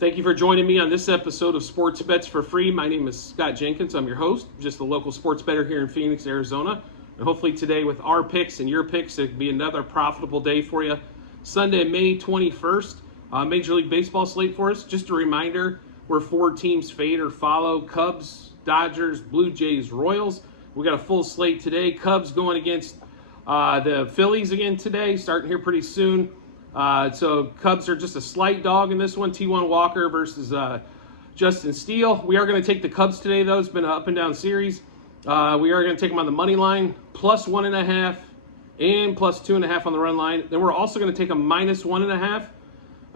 Thank you for joining me on this episode of Sports Bets for Free. My name is Scott Jenkins. I'm your host, just a local sports bettor here in Phoenix, Arizona. And hopefully today with our picks and your picks, it can be another profitable day for you. Sunday, May 21st, Major League Baseball slate for us. Just a reminder, we're 4 teams fade or follow: Cubs, Dodgers, Blue Jays, Royals. We got a full slate today. Cubs going against the Phillies again today, starting here pretty soon. So Cubs are just a slight dog in this one. T1 Walker versus Justin Steele. We are going to take the Cubs today, though. It's been an up and down series. We are going to take them on the money line, plus 1.5 and plus 2.5 on the run line. Then we're also going to take a minus 1.5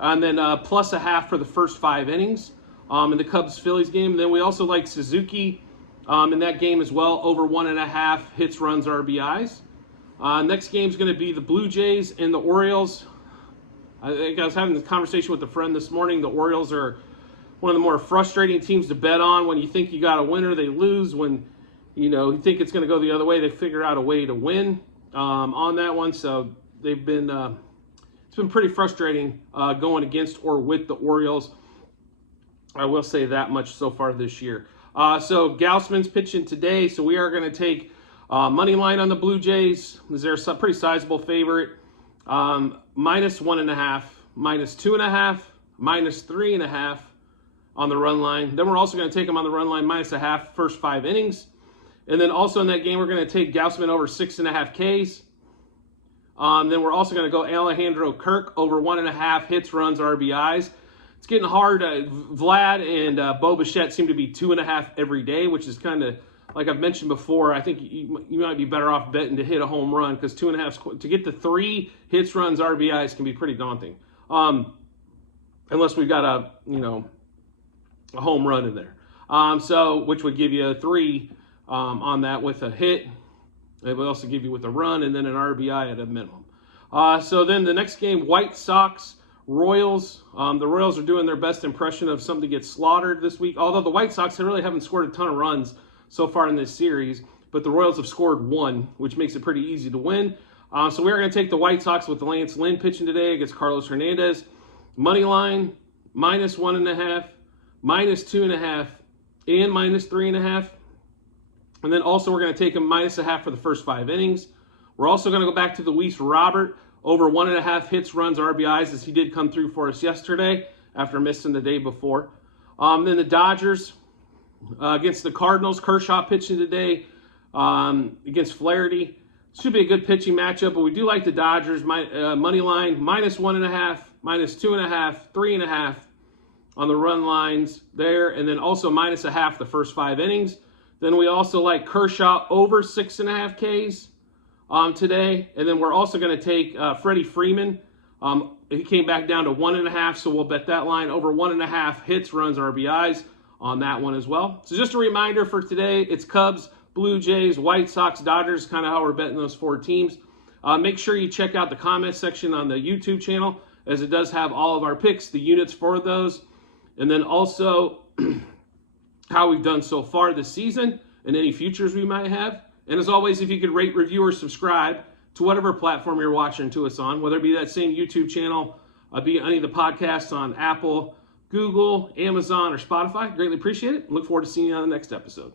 and then plus 0.5 for the first 5 innings in the Cubs-Phillies game. And then we also like Suzuki in that game as well, over 1.5 hits, runs, RBIs. Next game is going to be the Blue Jays and the Orioles. I was having this conversation with a friend this morning. The Orioles are one of the more frustrating teams to bet on. When you think you got a winner, they lose. When you think it's going to go the other way, they figure out a way to win on that one. So they've been it's been pretty frustrating going against or with the Orioles. I will say that much so far this year. So Gausman's pitching today, so we are going to take money line on the Blue Jays. They're a pretty sizable favorite. Minus 1.5, minus 2.5, minus 3.5 on the run line. Then we're also going to take them on the run line, minus 0.5 first 5 innings. And then also in that game, we're going to take Gausman over 6.5 Ks. Then we're also going to go Alejandro Kirk over 1.5 hits, runs, RBIs. It's getting hard. Vlad and Bo Bichette seem to be 2.5 every day, which is kind of, like I've mentioned before, I think you might be better off betting to hit a home run, because 2.5 to get the 3 hits, runs, RBIs can be pretty daunting. Unless we've got a home run in there. So which would give you a 3 on that with a hit. It would also give you with a run and then an RBI at a minimum. So then the next game, White Sox, Royals. The Royals are doing their best impression of something to get slaughtered this week. Although the White Sox really haven't scored a ton of runs so far in this series, but the Royals have scored 1, which makes it pretty easy to win. So we're going to take the White Sox with Lance Lynn pitching today against Carlos Hernandez. Money line, minus 1.5, minus 2.5, and minus 3.5. And then also we're going to take him minus 0.5 for the first 5 innings. We're also going to go back to Luis Robert over 1.5 hits, runs, RBIs, as he did come through for us yesterday after missing the day before. Then the Dodgers against the Cardinals. Kershaw pitching today against Flaherty. Should be a good pitching matchup, but we do like the Dodgers. Money line, minus 1.5, minus 2.5, 3.5 on the run lines there, and then also minus 0.5 the first 5 innings. Then we also like Kershaw over 6.5 Ks today, and then we're also going to take Freddie Freeman. He came back down to 1.5, so we'll bet that line over 1.5 hits, runs, RBIs on that one as well. So just a reminder for today, it's Cubs, Blue Jays, White Sox, Dodgers, kind of how we're betting those 4 teams. Make sure you check out the comment section on the YouTube channel, as it does have all of our picks, the units for those, and then also how we've done so far this season and any futures we might have. And as always, if you could rate, review, or subscribe to whatever platform you're watching to us on, whether it be that same YouTube channel, be any of the podcasts on Apple, Google, Amazon, or Spotify. Greatly appreciate it. Look forward to seeing you on the next episode.